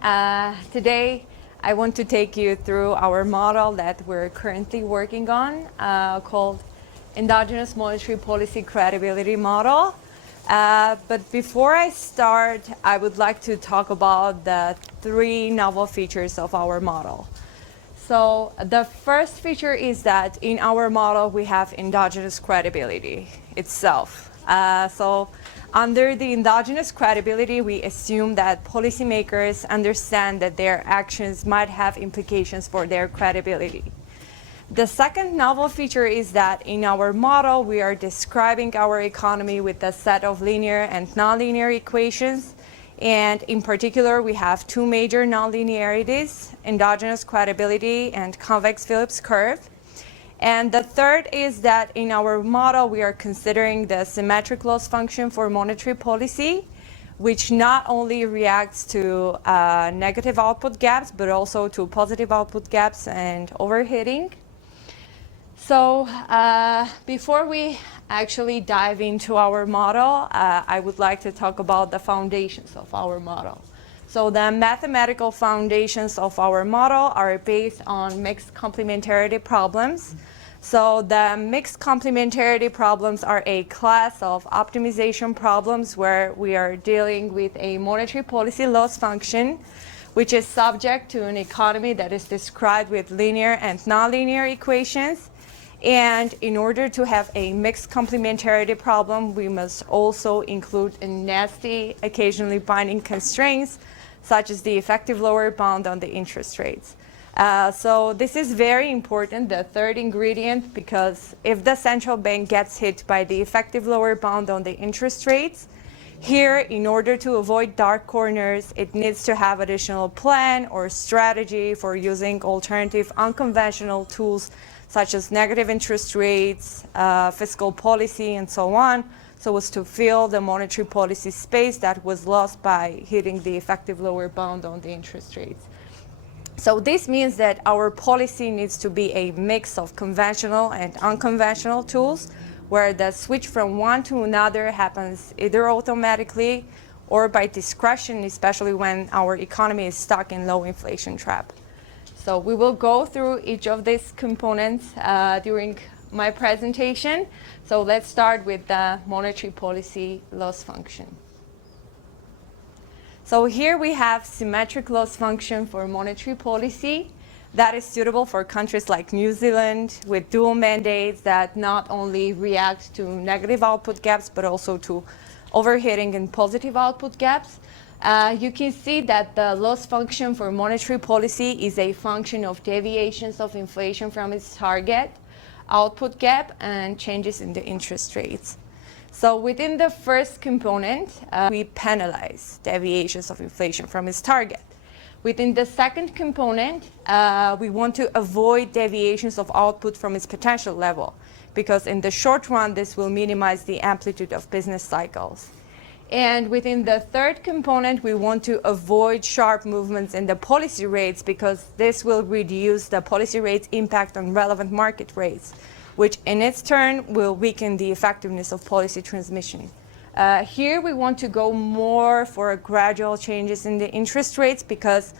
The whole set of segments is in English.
Today, I want to take you through our model that we're currently working on called Endogenous Monetary Policy Credibility Model. But before I start, I would like to talk about the three novel features of our model. So the first feature is that in our model, we have endogenous credibility itself. So under the endogenous credibility, we assume that policymakers understand that their actions might have implications for their credibility. The second novel feature is that in our model, we are describing our economy with a set of linear and nonlinear equations. And in particular, we have two major nonlinearities, endogenous credibility and convex Phillips curve. And the third is that in our model, we are considering the symmetric loss function for monetary policy, which not only reacts to negative output gaps, but also to positive output gaps and overheating. So before we actually dive into our model, I would like to talk about the foundations of our model. So the mathematical foundations of our model are based on mixed complementarity problems. So the mixed complementarity problems are a class of optimization problems where we are dealing with a monetary policy loss function, which is subject to an economy that is described with linear and nonlinear equations. And in order to have a mixed complementarity problem, we must also include a nasty, occasionally binding constraints, such as the effective lower bound on the interest rates. So this is very important, the third ingredient, because if the central bank gets hit by the effective lower bound on the interest rates, here, in order to avoid dark corners, it needs to have additional plan or strategy for using alternative unconventional tools such as negative interest rates, fiscal policy, and so on, so as to fill the monetary policy space that was lost by hitting the effective lower bound on the interest rates. So this means that our policy needs to be a mix of conventional and unconventional tools, where the switch from one to another happens either automatically or by discretion, especially when our economy is stuck in low inflation trap. So we will go through each of these components during my presentation. So let's start with the monetary policy loss function. So here we have symmetric loss function for monetary policy that is suitable for countries like New Zealand with dual mandates that not only react to negative output gaps, but also to overheating and positive output gaps. You can see that the loss function for monetary policy is a function of deviations of inflation from its target, output gap, and changes in the interest rates. So within the first component, we penalize deviations of inflation from its target. Within the second component, we want to avoid deviations of output from its potential level, because in the short run, this will minimize the amplitude of business cycles. And within the third component, we want to avoid sharp movements in the policy rates, because this will reduce the policy rates' impact on relevant market rates, which in its turn will weaken the effectiveness of policy transmission. Here we want to go more for gradual changes in the interest rates, because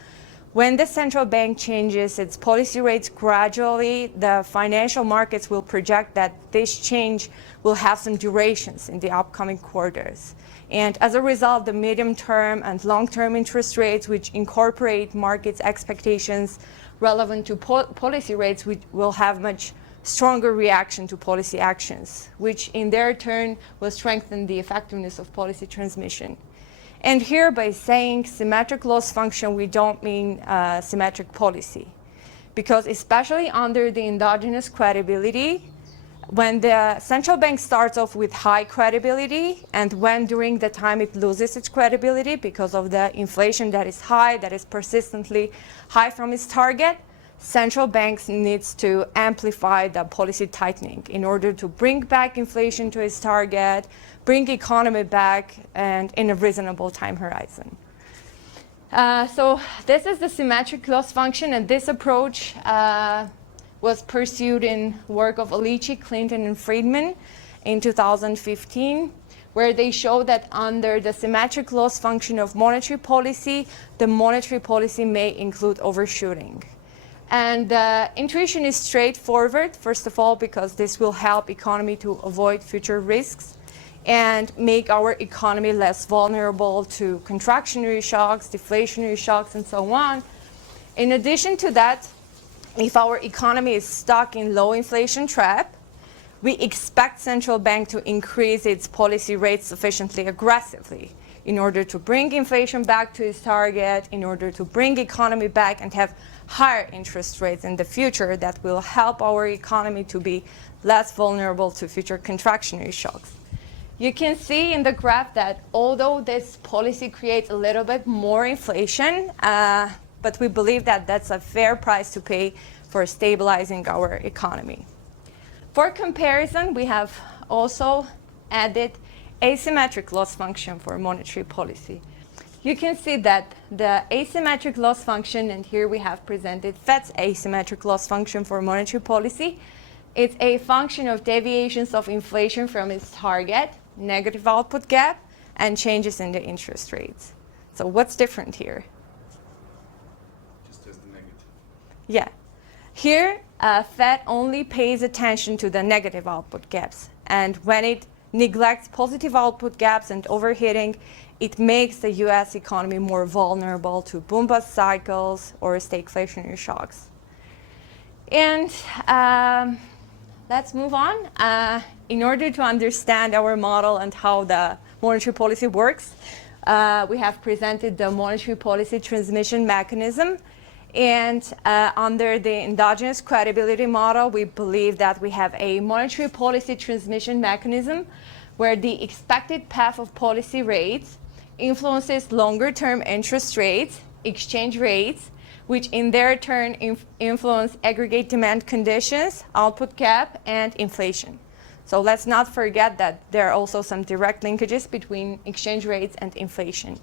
when the central bank changes its policy rates gradually, the financial markets will project that this change will have some durations in the upcoming quarters. And as a result, the medium-term and long-term interest rates, which incorporate markets' expectations relevant to policy rates, will have much stronger reaction to policy actions, which in their turn will strengthen the effectiveness of policy transmission. And here, by saying symmetric loss function, we don't mean symmetric policy, because especially under the endogenous credibility, when the central bank starts off with high credibility, and when during the time it loses its credibility because of the inflation that is high, that is persistently high from its target, central banks needs to amplify the policy tightening in order to bring back inflation to its target, bring economy back, and in a reasonable time horizon. So this is the symmetric loss function, and this approach was pursued in work of Alici, Clinton, and Friedman in 2015. where they show that under the symmetric loss function of monetary policy, the monetary policy may include overshooting. And the intuition is straightforward, first of all, because this will help economy to avoid future risks and make our economy less vulnerable to contractionary shocks, deflationary shocks, and so on. In addition to that, if our economy is stuck in low inflation trap, we expect central bank to increase its policy rates sufficiently aggressively in order to bring inflation back to its target, in order to bring economy back and have higher interest rates in the future that will help our economy to be less vulnerable to future contractionary shocks. You can see in the graph that although this policy creates a little bit more inflation, but we believe that that's a fair price to pay for stabilizing our economy. For comparison, we have also added asymmetric loss function for monetary policy. You can see that the asymmetric loss function, and here we have presented Fed's asymmetric loss function for monetary policy. It's a function of deviations of inflation from its target, negative output gap, and changes in the interest rates. So what's different here? Just as the negative. Yeah. Here, Fed only pays attention to the negative output gaps. And when it neglects positive output gaps and overheating, it makes the US economy more vulnerable to boom-bust cycles or stagflationary shocks. And let's move on. In order to understand our model and how the monetary policy works, we have presented the monetary policy transmission mechanism. And under the endogenous credibility model, we believe that we have a monetary policy transmission mechanism where the expected path of policy rates influences longer-term interest rates, exchange rates, which in their turn influence aggregate demand conditions, output gap, and inflation. So let's not forget that there are also some direct linkages between exchange rates and inflation.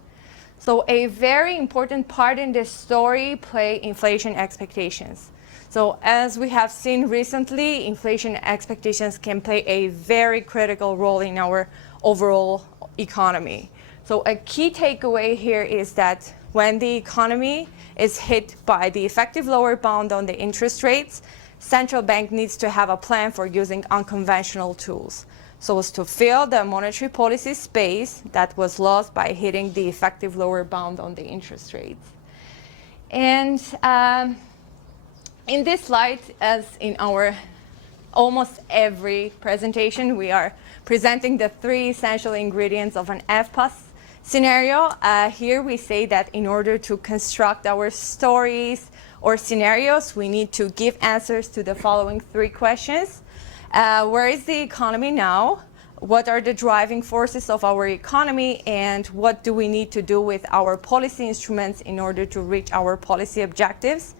So a very important part in this story play inflation expectations. So as we have seen recently, inflation expectations can play a very critical role in our overall economy. So a key takeaway here is that when the economy is hit by the effective lower bound on the interest rates, central bank needs to have a plan for using unconventional tools so as to fill the monetary policy space that was lost by hitting the effective lower bound on the interest rates. And in this slide, as in our almost every presentation, we are presenting the three essential ingredients of an FPAS scenario. Here we say that in order to construct our stories or scenarios, we need to give answers to the following three questions. Where is the economy now? What are the driving forces of our economy? And what do we need to do with our policy instruments in order to reach our policy objectives?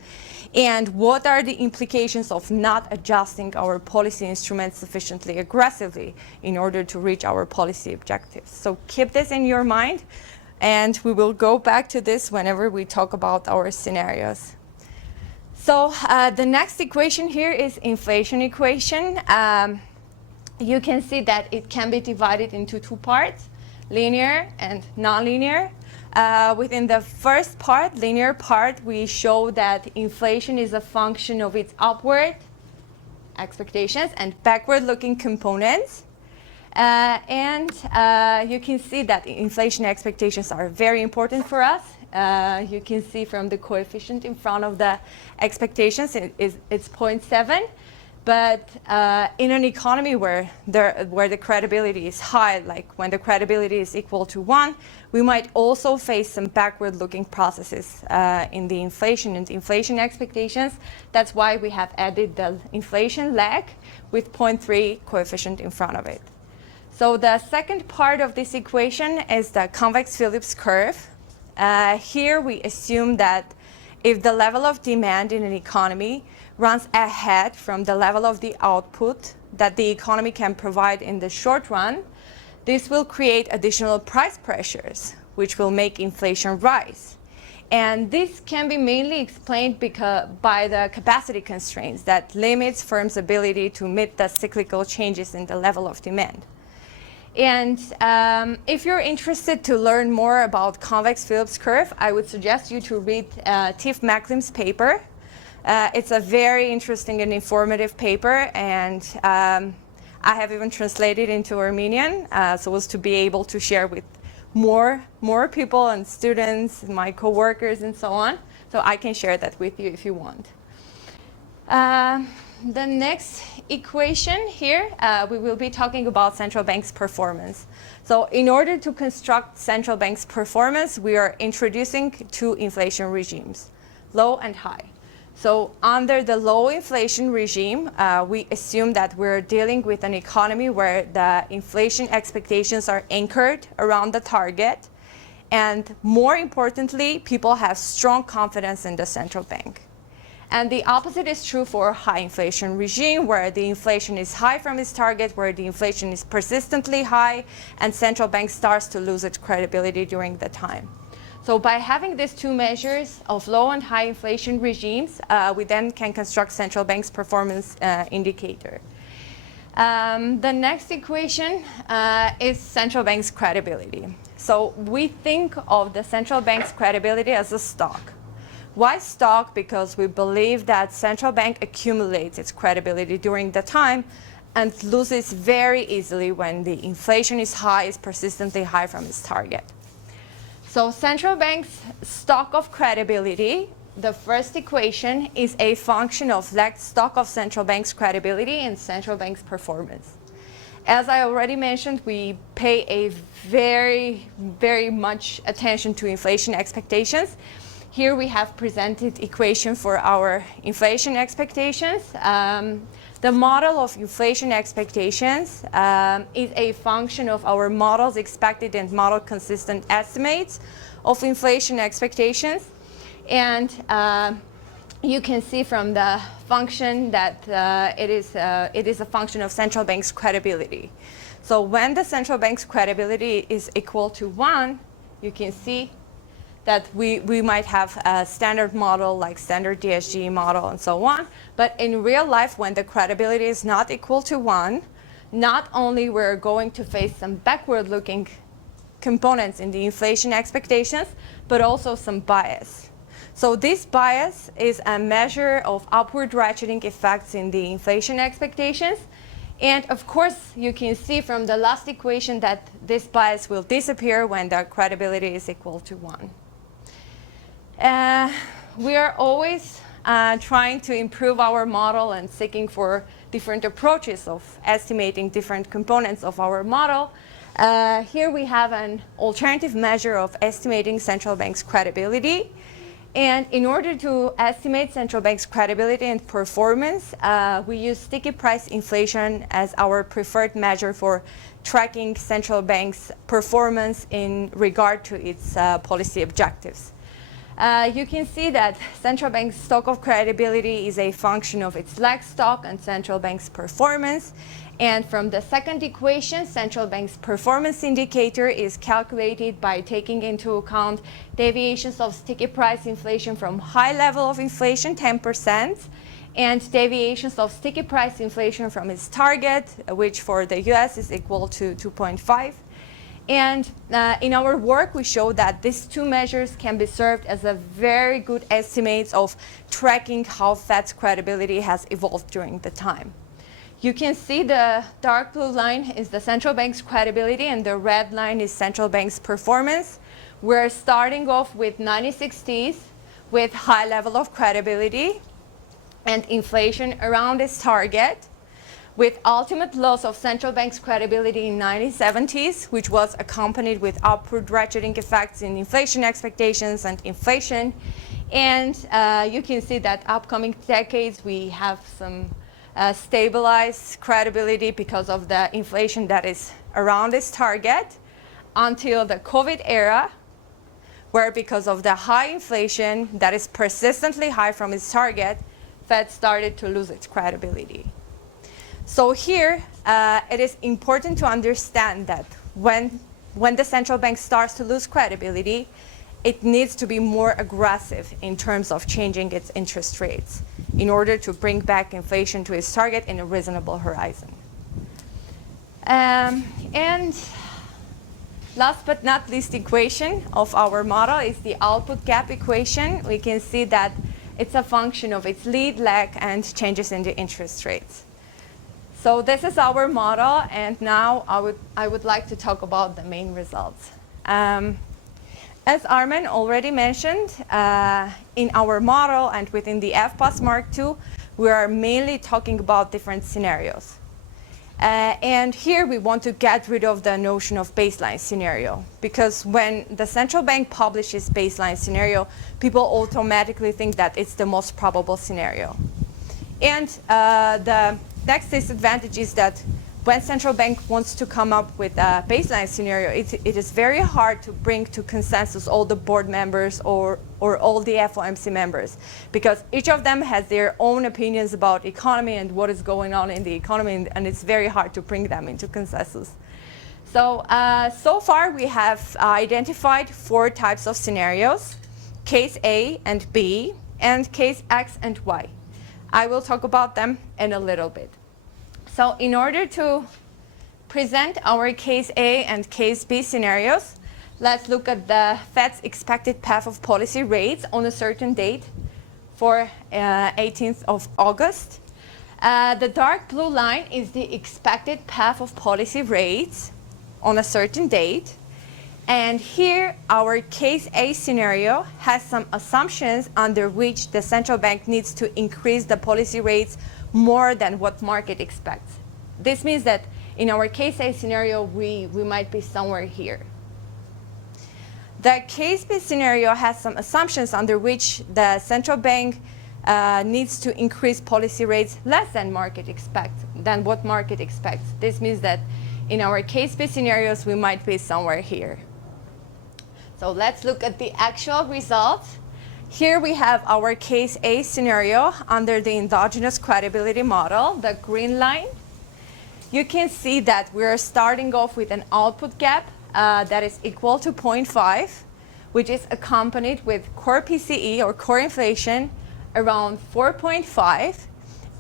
And what are the implications of not adjusting our policy instruments sufficiently aggressively in order to reach our policy objectives? So keep this in your mind, and we will go back to this whenever we talk about our scenarios. So the next equation here is inflation equation. You can see that it can be divided into two parts, linear and nonlinear. Within the first part, linear part, we show that inflation is a function of its upward expectations and backward-looking components. You can see that inflation expectations are very important for us. You can see from the coefficient in front of the expectations, it's 0.7. But in an economy where the credibility is high, like when the credibility is equal to 1, we might also face some backward-looking processes in the inflation and inflation expectations. That's why we have added the inflation lag with 0.3 coefficient in front of it. So the second part of this equation is the convex Phillips curve. Here we assume that if the level of demand in an economy runs ahead from the level of the output that the economy can provide in the short run, this will create additional price pressures, which will make inflation rise. And this can be mainly explained by the capacity constraints that limits firms' ability to meet the cyclical changes in the level of demand. And if you're interested to learn more about convex Phillips curve, I would suggest you to read Tiff Macklim's paper. It's a very interesting and informative paper, and I have even translated into Armenian, so as to be able to share with more people and students, my coworkers, and so on. So I can share that with you if you want. The next equation here, we will be talking about central bank's performance. So in order to construct central bank's performance, we are introducing two inflation regimes, low and high. So under the low inflation regime, we assume that we're dealing with an economy where the inflation expectations are anchored around the target. And more importantly, people have strong confidence in the central bank. And the opposite is true for high inflation regime, where the inflation is high from its target, where the inflation is persistently high, and central bank starts to lose its credibility during the time. So by having these two measures of low and high inflation regimes, we then can construct central bank's performance indicator. The next equation is central bank's credibility. So we think of the central bank's credibility as a stock. Why stock? Because we believe that central bank accumulates its credibility during the time and loses very easily when the inflation is high, is persistently high from its target. So central bank's stock of credibility, the first equation, is a function of stock of central bank's credibility and central bank's performance. As I already mentioned, we pay a very much attention to inflation expectations. Here we have presented equation for our inflation expectations. The model of inflation expectations is a function of our model's expected and model consistent estimates of inflation expectations. And you can see from the function that it is a function of central bank's credibility. So when the central bank's credibility is equal to 1, you can see that we might have a standard model like standard DSG model and so on. But in real life, when the credibility is not equal to 1, not only we're going to face some backward-looking components in the inflation expectations, but also some bias. So this bias is a measure of upward ratcheting effects in the inflation expectations. And of course, you can see from the last equation that this bias will disappear when the credibility is equal to 1. We are always trying to improve our model and seeking for different approaches of estimating different components of our model. Here we have an alternative measure of estimating central bank's credibility. And in order to estimate central bank's credibility and performance, we use sticky price inflation as our preferred measure for tracking central bank's performance in regard to its policy objectives. You can see that central bank's stock of credibility is a function of its lag stock and central bank's performance. And from the second equation, central bank's performance indicator is calculated by taking into account deviations of sticky price inflation from high level of inflation, 10%, and deviations of sticky price inflation from its target, which for the US is equal to 2.5. And in our work, we show that these two measures can be served as a very good estimates of tracking how Fed's credibility has evolved during the time. You can see the dark blue line is the central bank's credibility and the red line is central bank's performance. We're starting off with 1960s with high level of credibility and inflation around its target, with ultimate loss of central bank's credibility in 1970s, which was accompanied with upward ratcheting effects in inflation expectations and inflation. And you can see that upcoming decades, we have some stabilized credibility because of the inflation that is around this target until the COVID era, where because of the high inflation that is persistently high from its target, Fed started to lose its credibility. So here, it is important to understand that when the central bank starts to lose credibility, it needs to be more aggressive in terms of changing its interest rates in order to bring back inflation to its target in a reasonable horizon. And last but not least equation of our model is the output gap equation. We can see that it's a function of its lead, lag, and changes in the interest rates. So this is our model, and now I would like to talk about the main results. As Armen already mentioned, in our model and within the FPAS Mark II, we are mainly talking about different scenarios. And here we want to get rid of the notion of baseline scenario, because when the central bank publishes baseline scenario, people automatically think that it's the most probable scenario. And the next disadvantage is that when central bank wants to come up with a baseline scenario, it is very hard to bring to consensus all the board members or all the FOMC members, because each of them has their own opinions about economy and what is going on in the economy, and it's very hard to bring them into consensus. So, so far we have identified 4 types of scenarios: case A and B, and case X and Y. I will talk about them in a little bit. So in order to present our case A and case B scenarios, let's look at the Fed's expected path of policy rates on a certain date for 18th of August. The dark blue line is the expected path of policy rates on a certain date. And here, our case A scenario has some assumptions under which the central bank needs to increase the policy rates more than what market expects. This means that in our case A scenario, we might be somewhere here. The case B scenario has some assumptions under which the central bank needs to increase policy rates less than what market expects. This means that in our case B scenarios, we might be somewhere here. So let's look at the actual results. Here we have our case A scenario under the endogenous credibility model, the green line. You can see that we're starting off with an output gap that is equal to 0.5, which is accompanied with core PCE or core inflation around 4.5.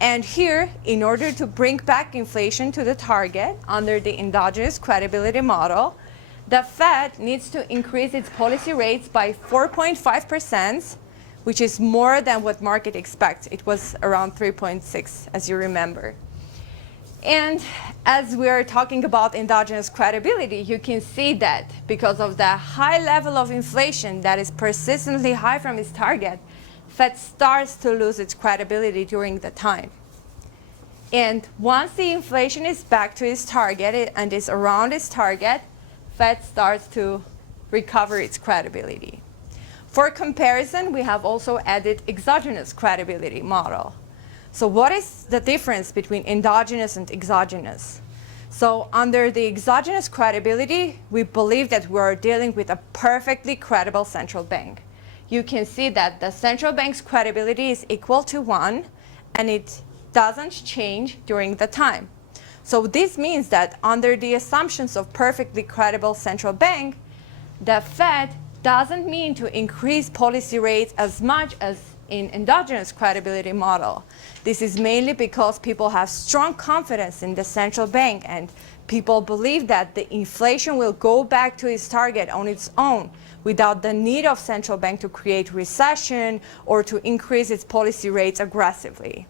And here, in order to bring back inflation to the target under the endogenous credibility model, the Fed needs to increase its policy rates by 4.5%, which is more than what market expects. It was around 3.6, as you remember. And as we're talking about endogenous credibility, you can see that because of the high level of inflation that is persistently high from its target, Fed starts to lose its credibility during the time. And once the inflation is back to its target and is around its target, Fed starts to recover its credibility. For comparison, we have also added exogenous credibility model. So what is the difference between endogenous and exogenous? So under the exogenous credibility, we believe that we are dealing with a perfectly credible central bank. You can see that the central bank's credibility is equal to 1, and it doesn't change during the time. So this means that under the assumptions of perfectly credible central bank, the Fed doesn't mean to increase policy rates as much as in endogenous credibility model. This is mainly because people have strong confidence in the central bank, and people believe that the inflation will go back to its target on its own without the need of central bank to create recession or to increase its policy rates aggressively.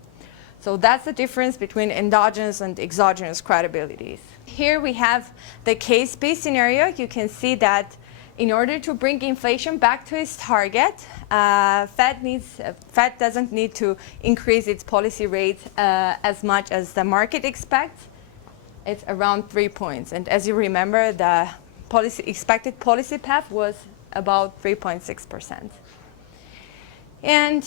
So that's the difference between endogenous and exogenous credibilities. Here we have the case B scenario. You can see that in order to bring inflation back to its target, Fed doesn't need to increase its policy rate as much as the market expects. It's around 3 points. And as you remember, the expected policy path was about 3.6%. And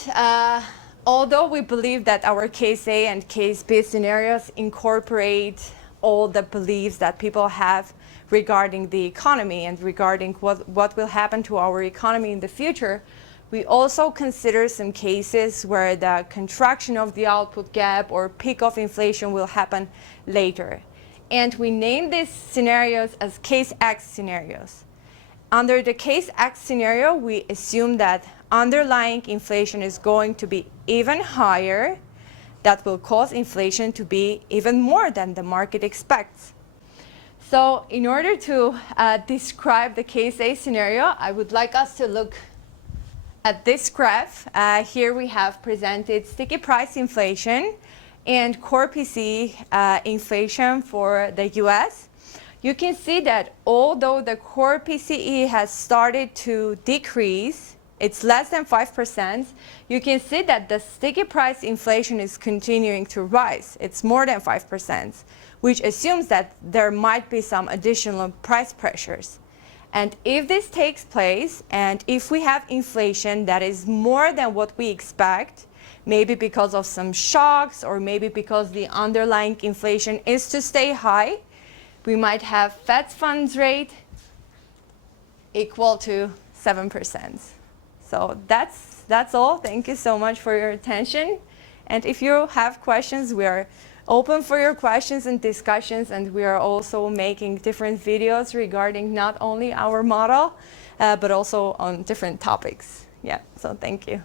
although we believe that our case A and case B scenarios incorporate all the beliefs that people have regarding the economy and regarding what will happen to our economy in the future, we also consider some cases where the contraction of the output gap or peak of inflation will happen later. And we name these scenarios as case X scenarios. Under the case X scenario, we assume that underlying inflation is going to be even higher. That will cause inflation to be even more than the market expects. So in order to describe the case A scenario, I would like us to look at this graph. Here we have presented sticky price inflation and core PCE inflation for the US. You can see that although the core PCE has started to decrease, it's less than 5%, you can see that the sticky price inflation is continuing to rise. It's more than 5%, which assumes that there might be some additional price pressures. And if this takes place, and if we have inflation that is more than what we expect, maybe because of some shocks or maybe because the underlying inflation is to stay high, we might have Fed funds rate equal to 7%. So that's all. Thank you so much for your attention. And if you have questions, we are open for your questions and discussions, and we are also making different videos regarding not only our model, but also on different topics. Yeah, so thank you.